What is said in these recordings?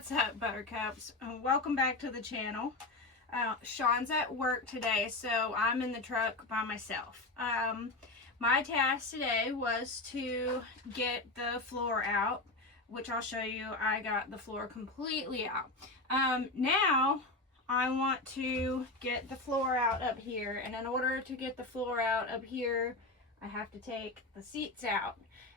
What's up, Buttercups? Welcome back to the channel. Sean's at work today, so I'm in the truck by myself. My task today was to get the floor out, which I'll show you. I got the floor completely out. Now I want to get the floor out up here, and in order to get the floor out up here, I have to take the seats out.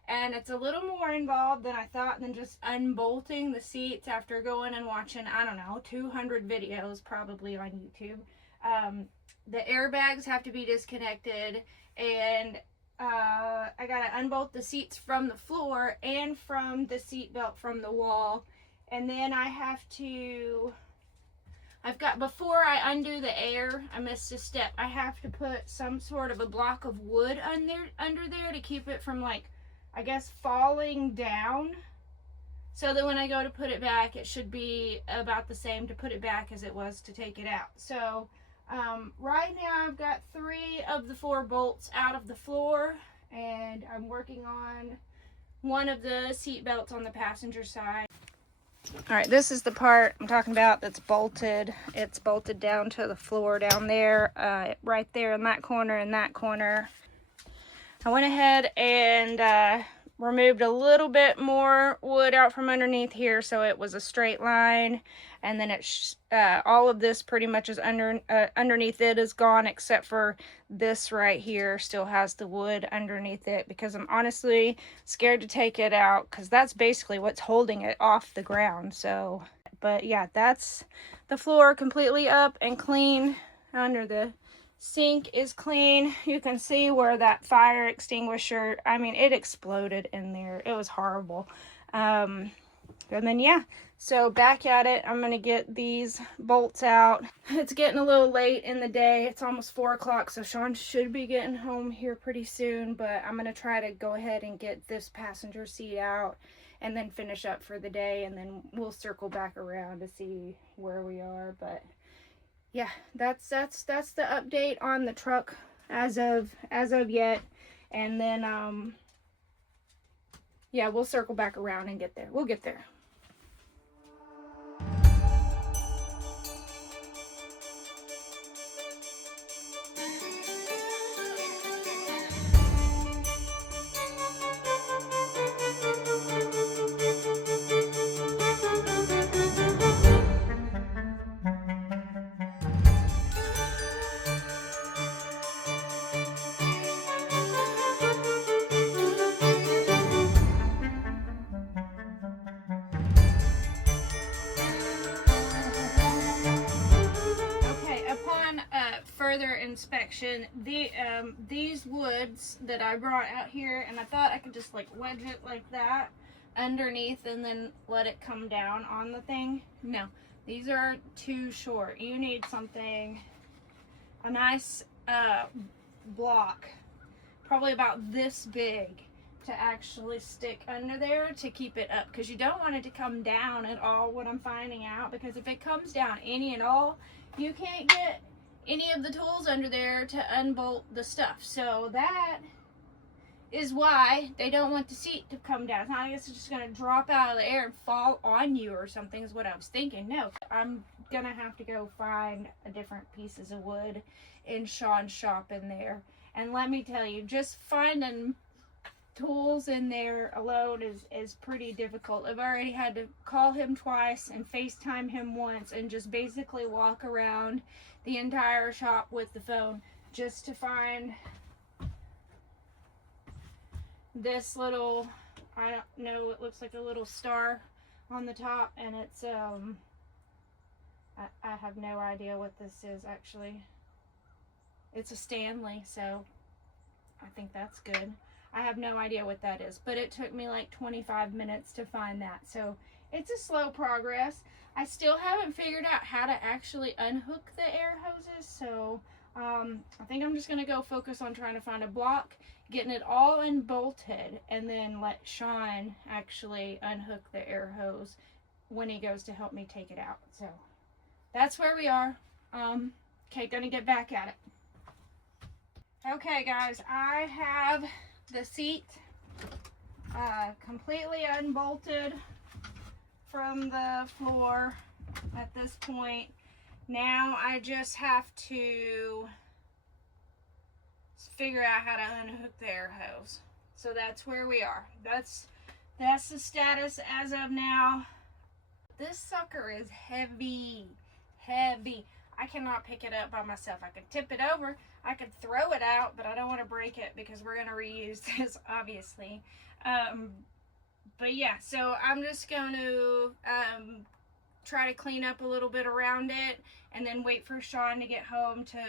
And it's a little more involved than I thought than just unbolting the seats after going and watching, I don't know, 200 videos probably on YouTube. The airbags have to be disconnected, and I gotta unbolt the seats from the floor and from the seat belt from the wall. And then I have to, before I undo the air, I missed a step. I have to put some sort of a block of wood under there to keep it from, like, I guess, falling down, so that when I go to put it back, it should be about the same to put it back as it was to take it out. So right now I've got 3 of the 4 bolts out of the floor, and I'm working on one of the seat belts on the passenger side. All right, this is the part I'm talking about that's bolted. It's bolted down to the floor down there, right there in that corner and that corner. I went ahead and removed a little bit more wood out from underneath here, so it was a straight line. And then all of this pretty much is underneath it is gone, except for this right here still has the wood underneath it, because I'm honestly scared to take it out, because that's basically what's holding it off the ground. So, but yeah, that's the floor completely up and clean. Under the sink is clean. You can see where that fire extinguisher, I mean, it exploded in there. It was horrible. And then yeah, so back at it. I'm gonna get these bolts out. It's getting a little late in the day. It's almost 4 o'clock, so Sean should be getting home here pretty soon, but I'm gonna try to go ahead and get this passenger seat out and then finish up for the day, and then we'll circle back around to see where we are. But yeah, that's the update on the truck as of yet. And then yeah, we'll circle back around and get there. We'll get there. Further inspection, these woods that I brought out here, and I thought I could just like wedge it like that underneath and then let it come down on the thing. No, these are too short. You need something, a nice block, probably about this big, to actually stick under there to keep it up, because you don't want it to come down at all, what I'm finding out, because if it comes down any and all, you can't get any of the tools under there to unbolt the stuff. So that is why they don't want the seat to come down. It's not like it's just going to drop out of the air and fall on you or something, is what I was thinking. No, I'm going to have to go find different pieces of wood in Sean's shop in there. And let me tell you, just finding tools in there alone is pretty difficult. I've already had to call him twice and FaceTime him once and just basically walk around the entire shop with the phone just to find this little, I don't know, it looks like a little star on the top, and it's I have no idea what this is actually. It's a Stanley, so I think that's good. I have no idea what that is, but it took me like 25 minutes to find that. So it's a slow progress. I still haven't figured out how to actually unhook the air hoses. So I think I'm just going to go focus on trying to find a block, getting it all unbolted, and then let Sean actually unhook the air hose when he goes to help me take it out. So that's where we are. Okay, gonna get back at it. Okay guys, I have the seat completely unbolted from the floor at this point. Now I just have to figure out how to unhook the air hose. So that's where we are. That's the status as of now. This sucker is heavy. I cannot pick it up by myself. I could tip it over, I could throw it out, but I don't want to break it because we're going to reuse this, obviously. But yeah, so I'm just going to try to clean up a little bit around it and then wait for Sean to get home to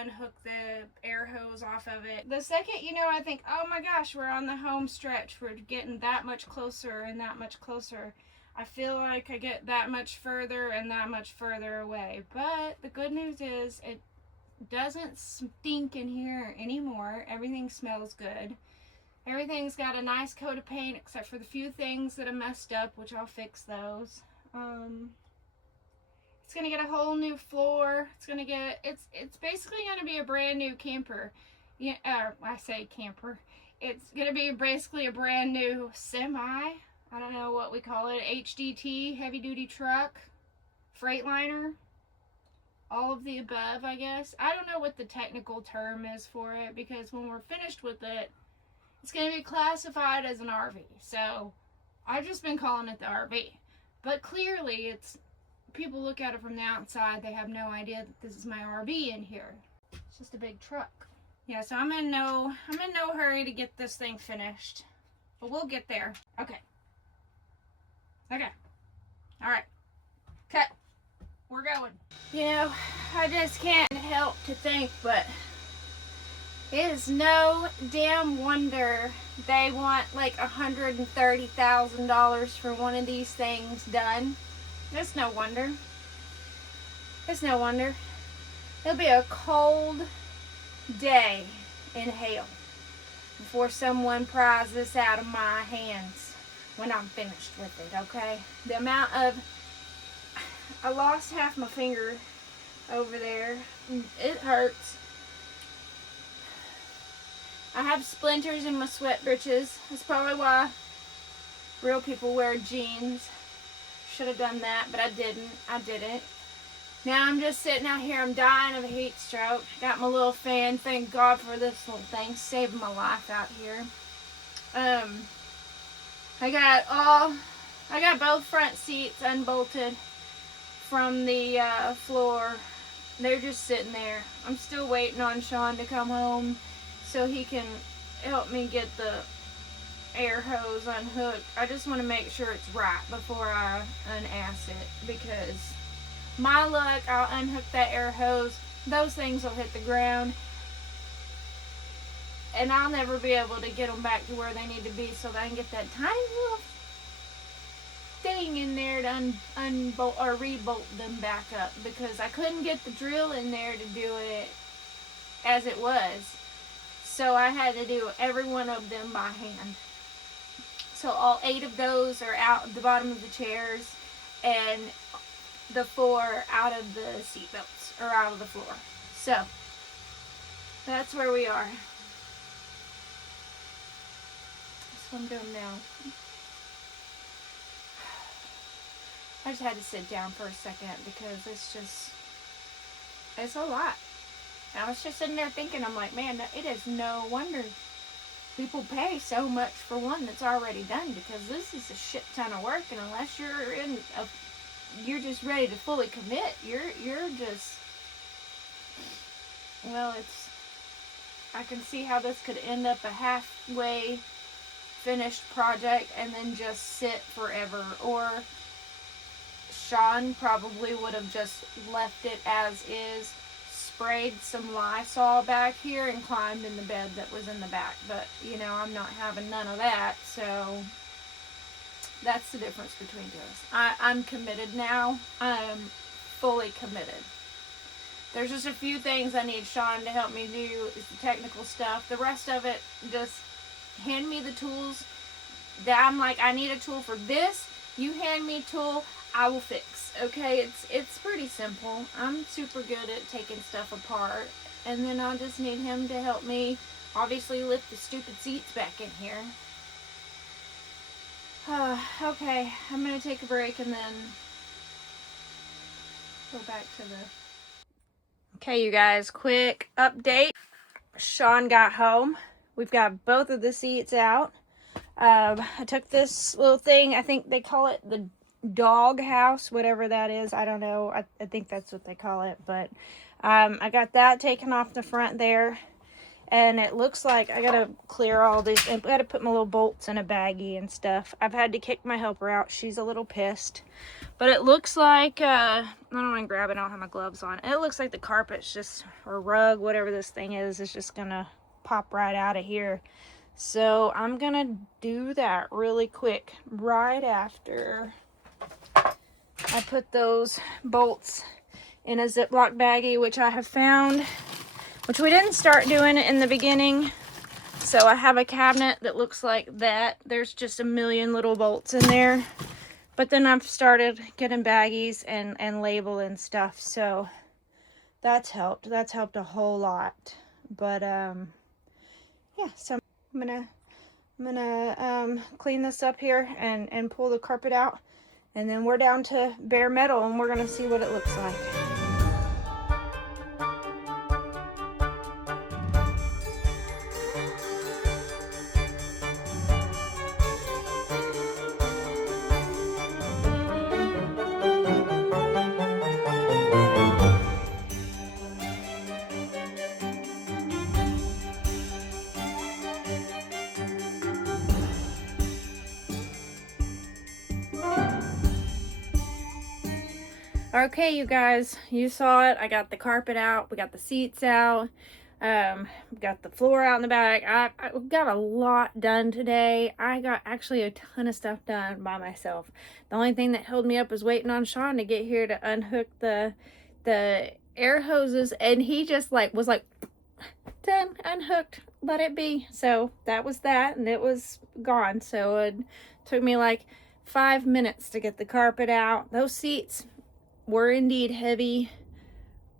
unhook the air hose off of it. The second, I think, oh my gosh, we're on the home stretch. We're getting that much closer and that much closer. I feel like I get that much further and that much further away. But the good news is it doesn't stink in here anymore. Everything smells good. Everything's got a nice coat of paint except for the few things that are messed up, which I'll fix those. It's gonna get a whole new floor. It's basically gonna be a brand new camper. Yeah, I say camper. It's gonna be basically a brand new semi. I don't know what we call it. HDT, heavy duty truck, Freightliner, all of the above, I guess. I don't know what the technical term is for it because when we're finished with it, it's gonna be classified as an RV. So I've just been calling it the RV. But clearly, people look at it from the outside, they have no idea that this is my RV in here. It's just a big truck. Yeah, so I'm in no hurry to get this thing finished. But we'll get there. Okay. Alright. Cut. We're going. I just can't help to think, but it is no damn wonder they want like $130,000 for one of these things done. It's no wonder. It'll be a cold day in hell before someone pries this out of my hands when I'm finished with it, okay? The amount of... I lost half my finger over there. It hurts. I have splinters in my sweat britches. That's probably why real people wear jeans. Should have done that, but I didn't. Now I'm just sitting out here. I'm dying of a heat stroke. Got my little fan. Thank God for this little thing. Saving my life out here. I got both front seats unbolted from the floor. They're just sitting there. I'm still waiting on Sean to come home so he can help me get the air hose unhooked. I just want to make sure it's right before I unass it, because my luck, I'll unhook that air hose, those things will hit the ground, and I'll never be able to get them back to where they need to be so that I can get that tiny little thing in there to unbolt or rebolt them back up, because I couldn't get the drill in there to do it as it was. So I had to do every one of them by hand. So all 8 of those are out at the bottom of the chairs, and the 4 out of the seat belts, or out of the floor. So that's where we are. That's what I'm doing now. I just had to sit down for a second because it's a lot. I was just sitting there thinking, I'm like, man, it is no wonder people pay so much for one that's already done, because this is a shit ton of work, and unless you're just ready to fully commit, you're just, well, I can see how this could end up a halfway finished project and then just sit forever, or Sean probably would have just left it as is, sprayed some Lysol back here, and climbed in the bed that was in the back. But, I'm not having none of that, so that's the difference between us. I'm committed now. I'm fully committed. There's just a few things I need Sean to help me do, is the technical stuff. The rest of it, just hand me the tools that I'm like, I need a tool for this. You hand me a tool, I will fix. Okay, it's pretty simple. I'm super good at taking stuff apart, and then I'll just need him to help me obviously lift the stupid seats back in here. Okay, I'm gonna take a break and then go back to the... Okay, you guys, quick update. Sean got home. We've got both of the seats out. I took this little thing, I think they call it the dog house, whatever that is. I don't know. I think that's what they call it. But I got that taken off the front there. And it looks like I gotta clear all these. I gotta put my little bolts in a baggie and stuff. I've had to kick my helper out. She's a little pissed. But it looks like, I don't want to grab it. I don't have my gloves on. It looks like the carpet's just, or rug, whatever this thing is just gonna pop right out of here. So I'm gonna do that really quick right after I put those bolts in a Ziploc baggie, which I have found, which we didn't start doing in the beginning. So I have a cabinet that looks like that. There's just a million little bolts in there. But then I've started getting baggies and labeling stuff. So that's helped. That's helped a whole lot. But yeah, so I'm gonna clean this up here and pull the carpet out. And then we're down to bare metal and we're gonna see what it looks like. Okay, you guys, you saw it. I got the carpet out. We got the seats out. We got the floor out in the back. I got a lot done today. I got actually a ton of stuff done by myself. The only thing that held me up was waiting on Sean to get here to unhook the air hoses, and he just was like, done, unhooked, let it be. So that was that, and it was gone. So it took me like 5 minutes to get the carpet out. Those seats were indeed heavy.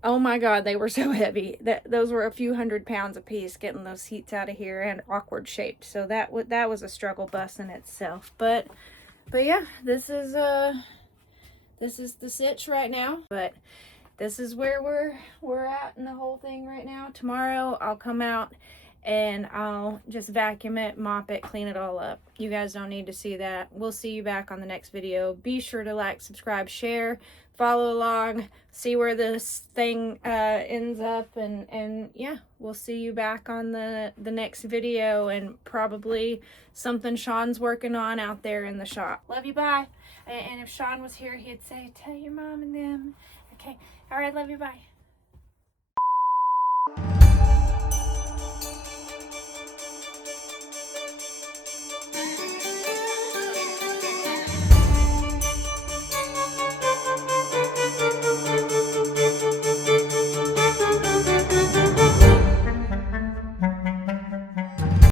Oh my God, they were so heavy. Those were a few 100 pounds a piece, getting those seats out of here, and awkward shaped. So that was a struggle bus in itself. But yeah, this is the sitch right now. But this is where we're at in the whole thing right now. Tomorrow I'll come out and I'll just vacuum it, mop it, clean it all up. You guys don't need to see that. We'll see you back on the next video. Be sure to like, subscribe, share, follow along, see where this thing ends up, and yeah, we'll see you back on the next video, and probably something Sean's working on out there in the shop. Love you, bye. And if Sean was here, he'd say, tell your mom and them. Okay, all right, love you, bye.